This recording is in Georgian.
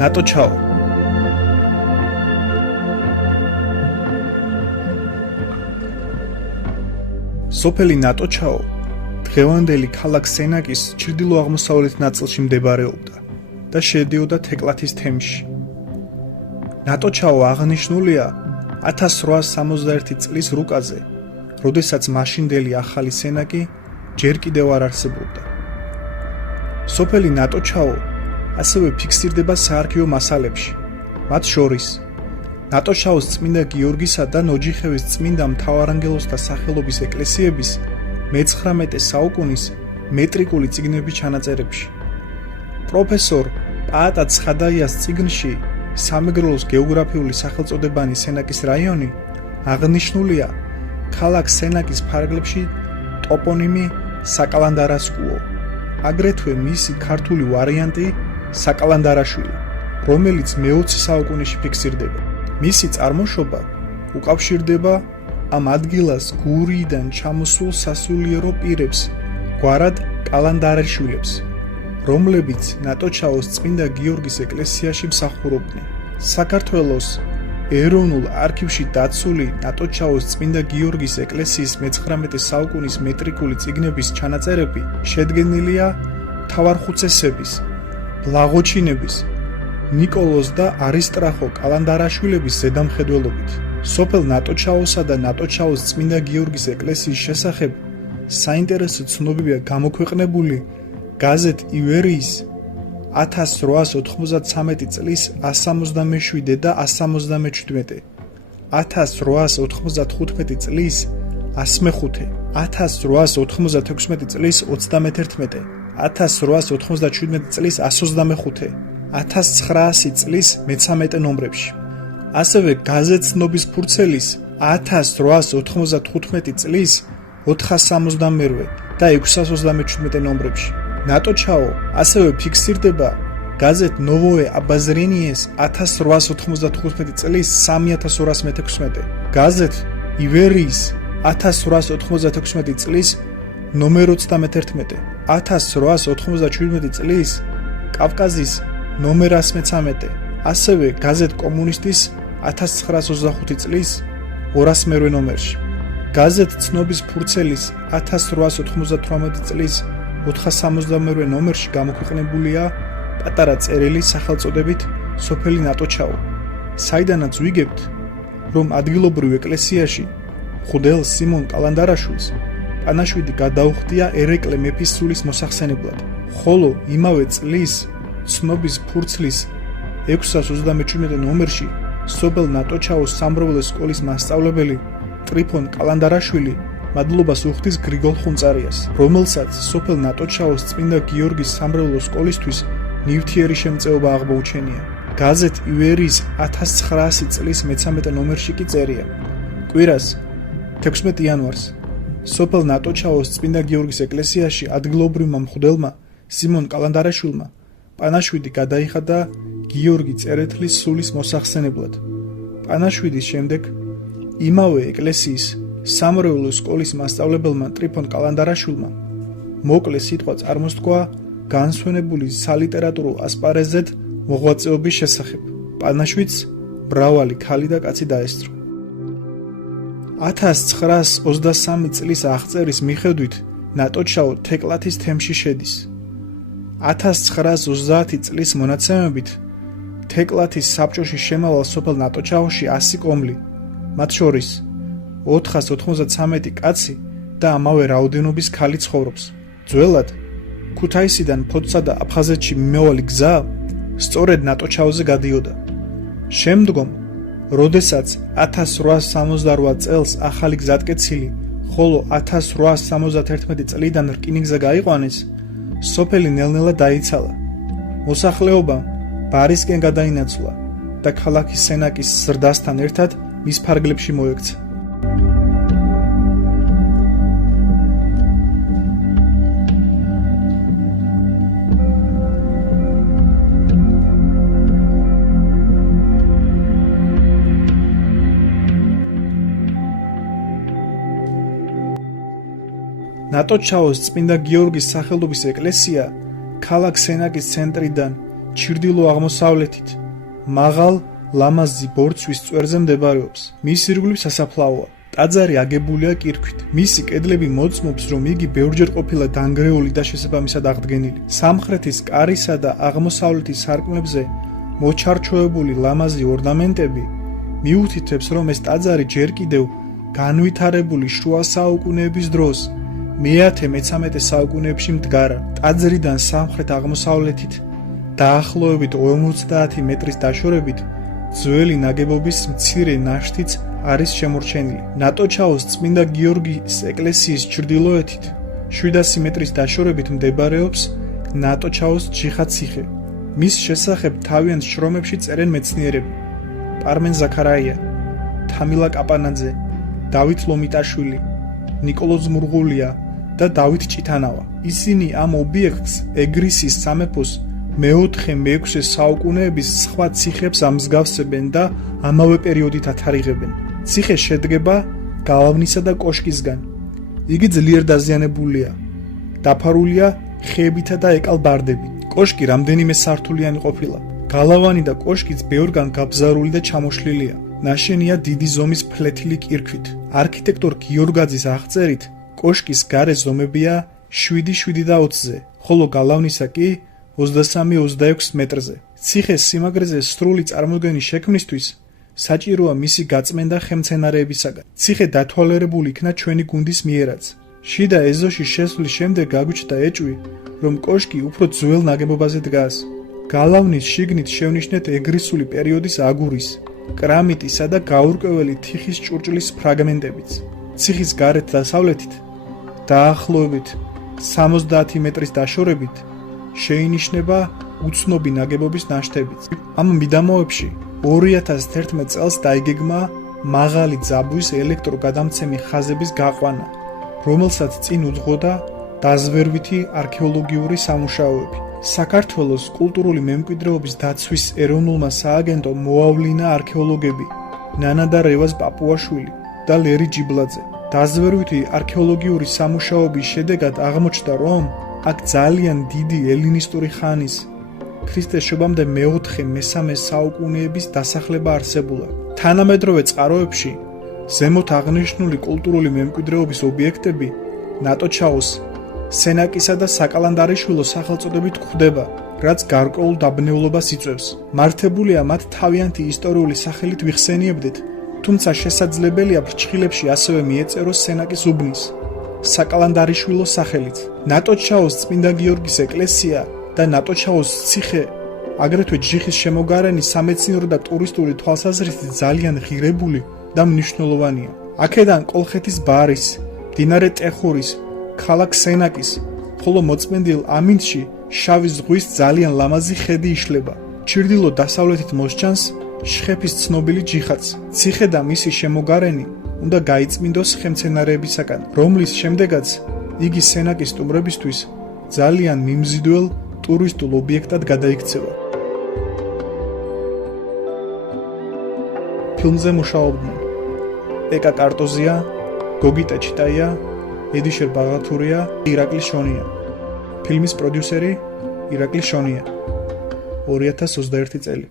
ნატო ჩაო. სოფელი ნატო ჩაო დღევანდელი ქალაქ სენაკის ჩრდილო-აღმოსავლეთ ნაწილში მდებარეობდა და შედიოდა თეკლათის თემში. ნატო ჩაო აღნიშნულია 1861 წლის რუკაზე, როდესაც მაშინდელი ახალი სენაკი ჯერ კიდევ არ არსებობდა. სოფელი ნატო ჩაო ასევე ფიქსირდება საარქივო მასალებში, მათ შორის ნატო ჩაოს წმინდა გიორგისა და ნოჯიხევის წმინდა მთავარანგელოზთა სახელობის ეკლესიების მე-19 საუკუნის მეტრიკული წიგნების ჩანაწერებში. პროფესორ პაატა ცხადაიას წიგნში სამეგრელოს გეოგრაფიული სახელწოდებანი სენაკის რაიონი აღნიშნულია ქალაქ სენაკის ფარგლებში ტოპონიმი საკალანდარასკუო, აგრეთვე მისი ქართული ვარიანტი საკალანდარაშვილი, რომელიც მე-20 საუკუნეში ფიქსირდება. მისი წარმოშობა უკავშირდება ამ ადგილას გურიიდან ჩამოსულ სასულიერო პირებს, გვარად კალანდარაშვილებს, რომლებიც ნატო ჩაოს წმინდა გიორგის ეკლესიაში მსახურობდნენ. საქართველოს ეროვნულ არქივში დაცული ნატო ჩაოს წმინდა გიორგის ეკლესიის მე-19 საუკუნის მეტრიკული წიგნების ჩანაწერები შედგენილია მთავარხუცესების, ბლაღოჩინების, ნიკოლოზ და არისტრახო კალანდარაშვილების ზედამხედველობით. სოფელ ნატო ჩაოსა და ნატო ჩაოს წმინდა გიორგის ეკლესიის შესახებ საინტერესო ცნობებია გამოქვეყნებული გაზეთ ივერიის 1893 წლის 177 და 177, 1895 წლის 105, 1896 წლის 31, 1897 წლის 125, 1900 წლის მე-13 ნომრებში. ასევე გაზეთ ცნობის ფურცელის 1895 წლის 468 და 627 ნომრებში. ნატო ჩაო ასევე ფიქსირდება გაზეთ ნოვოე აბაზრენიეს 1895 წლის 3216, გაზეთ ივერიის 1896 წლის ნომერ 31, 1897 წლის კავკაზის ნომერ 113, ასევე გაზეთ კომუნისტის 1925 წლის 201 ნომერში. გაზეთ ცნობის ფურცელის 1898 წლის 468 ნომერში გამოქვეყნებულია პატარა წერილი სახელწოდებით სოფელი ნატო ჩაო, საიდანაც ვიგებთ, რომ ადგილობრივ ეკლესიაში მღვდელ სიმონ კალანდარაშვილს პანაშვიდი გადაუხდია ერეკლე მეფის სულის მოსახსენებლად, ხოლო იმავე წლის ცნობის ფურცლის 637 ნომერში სოფელ ნატო ჩაოს სამრევლო სკოლის მასწავლებელი ტრიფონ კალანდარაშვილი მადლობას უხდის გრიგოლ ხუნწარიას, რომელსაც სოფელ ნატო ჩაოს წმინდა გიორგის სამრევლო სკოლისთვის ნივთიერი შემწეობა აღმოუჩენია. გაზეთ ივერიის 1900 წლის მე-13 ნომერში კი წერია: კვირას 16 იანვარს სოფელ ნატო ჩაოს წმინდა გიორგის ეკლესიაში ადგილობრივმა მღვდელმა სიმონ კალანდარაშვილმა პანაშვიდი გადაიხადა გიორგი წერეთლის სულის მოსახსენებლად. პანაშვიდის შემდეგ იმავე ეკლესიის სამრევლო სკოლის მასწავლებელმა ტრიფონ კალანდარაშვილმა მოკლე სიტყვა წარმოსთქვა განსვენებული სალიტერატურო ასპარეზზე მოღვაწეობის შესახებ. პანაშვიდს მრავალი ქალი და კაცი დაესწრო. 1923 წლის აღწერის მიხედვით ნატო ჩაო თეკლათის თემში შედის. 1930 წლის მონაცემებით თეკლათის საბჭოში შემავალ სოფელ ნატო ჩაოში 100 კომლი, მათ შორის 493 კაცი და ამავე რაოდენობის ქალი ცხოვრობს. ძველად ქუთაისიდან ფოთსა და აფხაზეთში მიმავალი გზა სწორედ ნატო ჩაოზე გადიოდა. შემდგომ, როდესაც 1868 წელს ახალი გზატკეცილი, ხოლო 1871 წლიდან რკინიგზა გაიყვანეს, სოფელი ნელ-ნელა დაიცალა. მოსახლეობა ბარისკენ გადაინაცვლა და ქალაქის სენაკის ზრდასთან ერთად მის ფარგლებში მოექცა. ნატო ჩაოს წმინდა გიორგის სახელობის ეკლესია ქალაქ სენაკის ცენტრიდან ჩრდილო-აღმოსავლეთით მაღალ ლამაზი ბორცვის წვერზე მდებარეობს. მის ირგვლივ სასაფლაოა. ტაძარი აგებულია კირქვით. მისი კედლები მოწმობს, რომ იგი ბევრჯერ ყოფილა დანგრეული და შესაბამისად აღდგენილი. სამხრეთის კარისა და აღმოსავლეთის სარკმლებზე მოჩარჩოებული ლამაზი ორნამენტები მიუთითებს, რომ ეს ტაძარი ჯერ კიდევ განვითარებული შუა საუკუნეების დროს მე-13 საუკუნეებში მდგარა. ტაძრიდან სამხრეთ-აღმოსავლეთით დაახლოებით 50 მეტრის დაშორებით ძველი ნაგებობის მცირე ნაშთიც არის შემორჩენილი. ნატოჩაოს წმინდა გიორგის ეკლესიის ჩრდილოეთით 700 მეტრის დაშორებით მდებარეობს ნატოჩაოს ჯიხაციხე. მის შესახებ თავიანთ შრომებში წერენ მეცნიერები: პარმენ ზაქარაია, თამილა კაპანაძე, დავით ლომიტაშვილი, ნიკოლოზ მურღულია და დავით ჭიტანავა. ისინი ამ ობიექტს ეგრისის სამეფოს მე-4-6 საუკუნეების სხვა ციხებს ამსგავსებენ და ამავე პერიოდით ათარიღებენ. ციხე შედგება გალავნისა და კოშკისგან. იგი ძლიერ დაზიანებულია. დაფარულია ხეებითა და ეკალბარდებით. კოშკი რამდენიმე სართულიანი ყოფილა. გალავანი და კოშკიც ბევრგან გაბზარული და ჩამოშლილია. ნაშენია დიდი ზომის ფლეთილი კირქვით. არქიტექტორ გიორგაძის აღწერით, კოშკის გარე ზომებია 7-7-20-ზე, ხოლო გალავნისა კი 23-26 მეტრზე. ციხეს სიმაგრეზე სრული წარმოდგენის შექმნისთვის საჭიროა მისი გაწმენდა ხელმცენარეებისაგან. ციხე დათვალიერებული იქნა ჩვენი გუნდის მიერაც. შიდა ეზოში შესვლის შემდეგ გაგვიჩნდა ეჭვი, რომ კოშკი უფრო ძველ ნაგებობაზე დგას. გალავნის შიგნით შევნიშნეთ ეგრისული პერიოდის აგურის, კრამიტისა და გაურკვეველი თიხის ჭურჭლის ფრაგმენტებიც. ციხის გარეთ დასავლეთით დაახლოებით 70 მეტრის დაშორებით შეინიშნება უცნობი ნაგებობის ნაშთებიც. ამ მიდამოებში 2011 წელს დაიგეგმა მაღალი ძაბვის ელექტროგადამცემი ხაზების გაყვანა, რომელსაც წინ უძღოდა დაზვერვითი არქეოლოგიური სამუშაოები. საქართველოს კულტურული მემკვიდრეობის დაცვის ეროვნულმა სააგენტომ მოავლინა არქეოლოგები ნანა და რევაზ პაპუაშვილი და ლერი ჯიბლაძე. დაზვერვითი არქეოლოგიური სამუშაოების შედეგად აღმოჩნდა, რომ აქ ძალიან დიდი ელინისტური ხანის ქრისტეს შობამდე მე-4-3 საუკუნეების დასახლება არსებულა. თანამედროვე წყაროებში ზემოთ აღნიშნული კულტურული მემკვიდრეობის ობიექტები ნატოჩაოს, სენაკისა და საკალანდარიშვილოს სახელწოდებით გვხვდება, რაც გარკვეულ დაბნეულობას იწვევს. მართებულია მათ თავიანთი ისტორიული სახელით ვიხსენიებდეთ, თუმცა შესაძლებელია ფრჩხილებში ასევე მიეწეროს სენაკის უბნის, საკალანდარიშვილოს სახელით. ნატოჩაოს წმინდა გიორგის ეკლესია და ნატოჩაოს ციხე, აგრეთვე ჯიხის შემოგარენი სამეცნიერო და ტურისტული თვალსაზრისით ძალიან ღირებული და მნიშვნელოვანია. აქედან კოლხეთის ბარის, მდინარე ტეხურის, ქალაქ სენაკის, ხოლო მოწმენდილ ამინდში შავი ზღვის ძალიან ლამაზი ხედი იშლება. ჩრდილო-დასავლეთით მოსჩანს შხეფის ცნობილი ჯიხაც. ციხე და მისი შემოგარენი უნდა გაიწმინდოს ხელმცენარეებისაგან, რომლის შემდეგაც იგი სენაკის სტუმრებისთვის ძალიან მიმზიდველ ტურისტულ ობიექტად გადაიქცევა. ფილმზე მუშაობდნენ ეკა კარტოზია, გოგიტა ჩიტაია, ედიშერ ბაღათურია, ირაკლი შონია. ფილმის პროდიუსერი ირაკლი შონია. 2021 წელი.